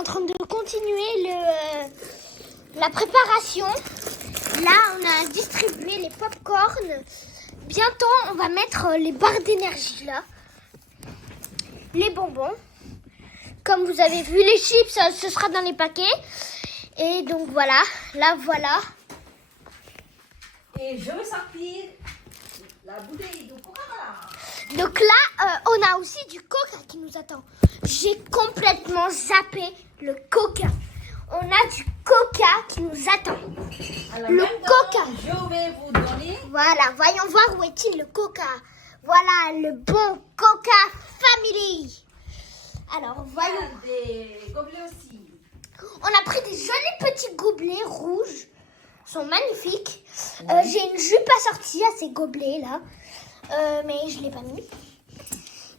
en train de continuer la préparation. Là, on a distribué les pop-corn. Bientôt, on va mettre les barres d'énergie là. Les bonbons. Comme vous avez vu, les chips, ce sera dans les paquets. Et donc voilà, là voilà. Et je vais sortir la bouteille de Coca-Cola. Donc là, on a aussi du coca qui nous attend. J'ai complètement zappé le coca. On a du coca qui nous attend. Alors, Le maintenant, coca. Je vais vous donner. Voilà, voyons voir où est-il le coca. Voilà le bon Coca Family. Alors, voyons. Des gobelets aussi. On a pris des jolis petits gobelets rouges. Ils sont magnifiques. J'ai une jupe assortie à ces gobelets là. Mais je ne l'ai pas mis.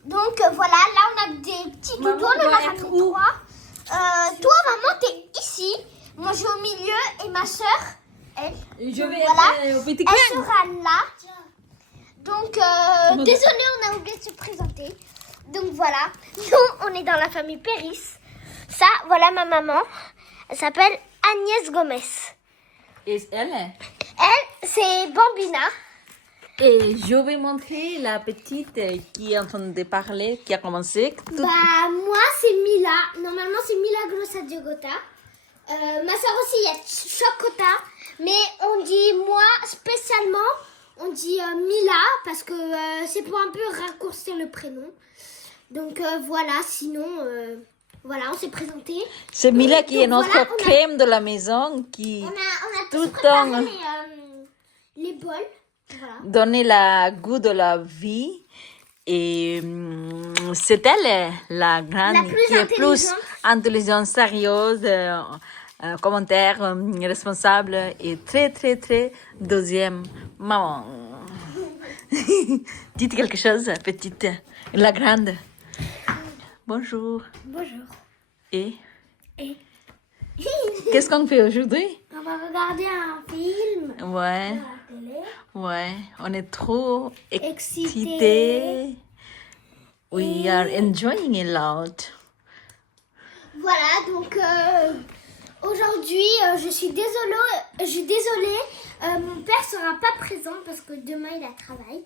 Donc voilà, là on a des petits Maman, doudous. On en a doit ramené être où? 3. Toi, maman, t'es ici. Moi, je suis au milieu. Et ma soeur, elle, Je vais voilà, être au petit elle crème. sera là. Donc, désolé, on a oublié de se présenter. Donc voilà, nous, on est dans la famille Péris. Ça, voilà ma maman. Elle s'appelle Agnès Gomez. Et elle. Elle, c'est Bambina. Et je vais montrer la petite qui est en train de parler, qui a commencé. Bah, moi, c'est Mila. Normalement, c'est Mila Glossa Diogota. Ma soeur aussi, il y a Chocota. Mais on dit, moi, spécialement, on dit Mila parce que c'est pour un peu raccourcir le prénom. Donc, voilà, sinon, voilà, on s'est présenté. C'est Mila qui Donc, est notre voilà, crème de la maison qui On a tout tous le préparé temps les bols. Voilà. donne la goût de la vie. Et c'est elle, la grande, La plus qui est plus intelligente. intelligente, sérieuse, commentaire, responsable et très, très, très deuxième maman. Dites quelque chose, petite, la grande. Bonjour. Bonjour. Et Et qu'est-ce qu'on fait aujourd'hui? on va regarder un film Ouais, à la télé. ouais, on est trop Excité. excités. We are enjoying a lot. Voilà, donc aujourd'hui, je suis désolée. Mon père sera pas présent parce que demain il a travail.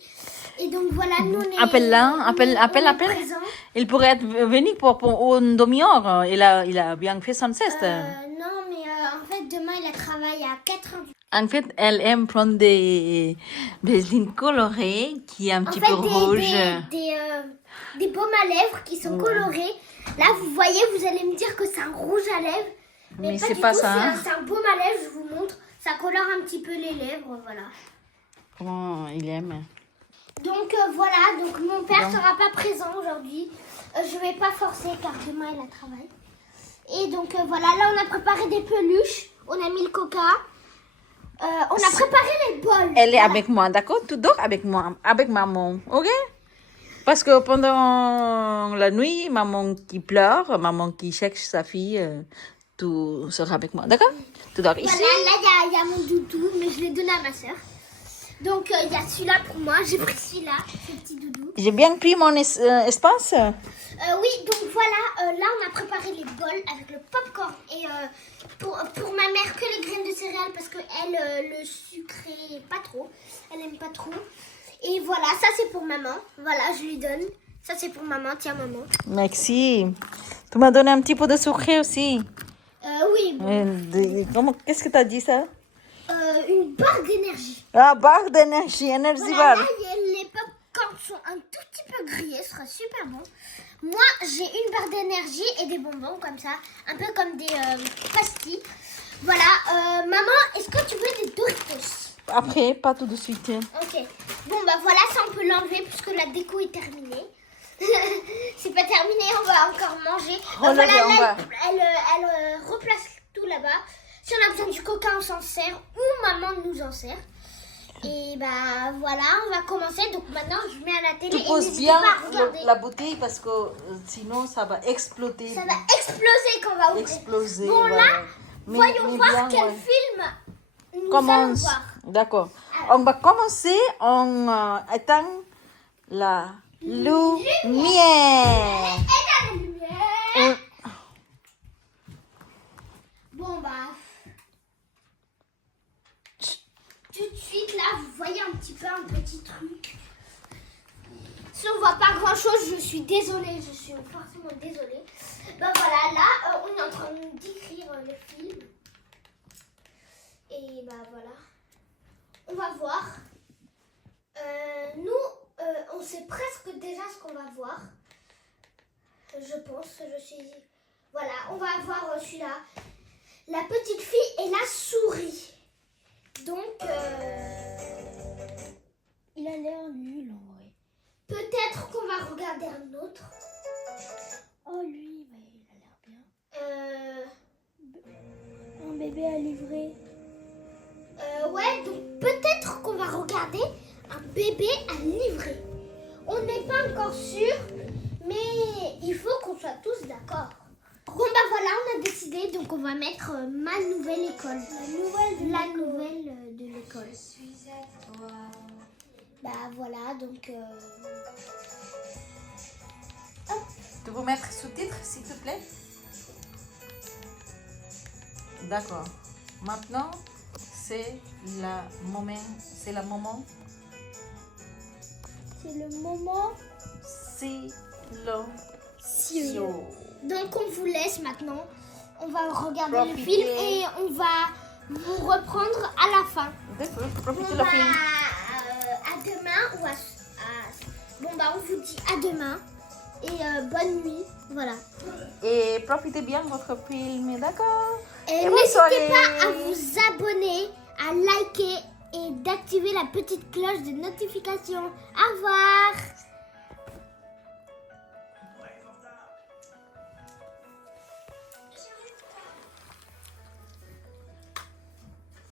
Et donc voilà, nous on est. Appelle-la, appelle. Présent. Il pourrait être venu pour une demi-heure. Il a bien fait son sieste. Non, mais en fait, demain il a travail à 4h. En fait, elle aime prendre des lignes colorées qui est un petit peu rouge. Des baumes à lèvres qui sont colorés. Là, vous voyez, vous allez me dire que c'est un rouge à lèvres. Mais pas c'est du pas tout, ça. Hein. C'est un baume à lèvres, je vous montre. Ça colore un petit peu les lèvres, voilà. Comment il aime. Donc voilà, donc mon père sera pas présent aujourd'hui. Je vais pas forcer car demain il a travail. Et donc voilà, là on a préparé des peluches. On a mis le coca. On a préparé les bols. Elle est Voilà. avec moi, d'accord? Tu dors avec moi, avec maman, ok? Parce que pendant la nuit, maman qui pleure, maman qui cherche sa fille, tu seras avec moi, d'accord? Tu dors ici. Voilà, là il y a mon doudou, mais je l'ai donné à ma soeur. Donc il y a celui-là pour moi. J'ai pris celui-là, ce petit doudou. J'ai bien pris mon espace. Oui, donc voilà, là on a préparé les bols avec le popcorn et pour ma mère que les graines de céréales parce que elle le sucré pas trop, elle aime pas trop. Et voilà, ça c'est pour maman. Voilà, je lui donne. Ça c'est pour maman, tiens maman. Merci. Tu m'as donné un petit peu de sucre aussi. Oui, bon, Qu'est-ce que tu as dit ça? une barre d'énergie. Ah, barre d'énergie, énergie Voilà, bar. là les popcorn sont un tout petit peu grillés, ce sera super bon. Moi j'ai une barre d'énergie et des bonbons comme ça, un peu comme des pastilles. Voilà, maman, est-ce que tu veux des Doritos? Après, pas tout de suite. Ok. Bon, bah voilà, ça on peut l'enlever puisque la déco est terminée. C'est pas terminé, on va encore manger. Oh, Voilà, là, on là, va. elle replace tout là-bas. Si on a besoin du coca, on s'en sert ou maman nous en sert. Et bah voilà, on va commencer. Donc maintenant, je mets à la télé Tu et poses n'hésitez bien pas à regarder. la bouteille parce que sinon ça va exploser. Ça va exploser quand on va ouvrir. Exploser. Bon, voilà. là, Mais- voyons mais voir bien, quel ouais. film nous allons Commence. voir. D'accord. On va commencer en éteint la lumière. Et la lumière. petit truc. Si on voit pas grand chose, je suis désolée, je suis forcément désolée. Ben voilà, là, on est en train d'écrire le film. Et ben voilà. On va voir. Nous, on sait presque déjà ce qu'on va voir. Je pense, je suis... Voilà, on va voir celui-là. La petite fille et la souris. Donc, Il a l'air nul en vrai. peut-être qu'on va regarder un autre. Oh lui, bah, il a l'air bien. Un bébé à livrer. Ouais, donc peut-être qu'on va regarder un bébé à livrer. On n'est pas encore sûr, mais il faut qu'on soit tous d'accord. Bon bah voilà, on a décidé, donc on va mettre ma nouvelle école. La nouvelle de l'école. Je suis à toi. Bah voilà, donc... Tu peux mettre sous-titres, s'il te plaît? D'accord. Maintenant, c'est la moment. C'est la moment. C'est le moment. Silencieux. Donc on vous laisse maintenant. On va regarder le Profitez. film et on va vous reprendre à la fin. Profitez On le va film. à demain ou bon bah on vous dit à demain et bonne nuit. Voilà. Et profitez bien de votre film, d'accord? Et bonne n'hésitez soirée. pas à vous abonner, à liker et d'activer la petite cloche de notification. Au revoir.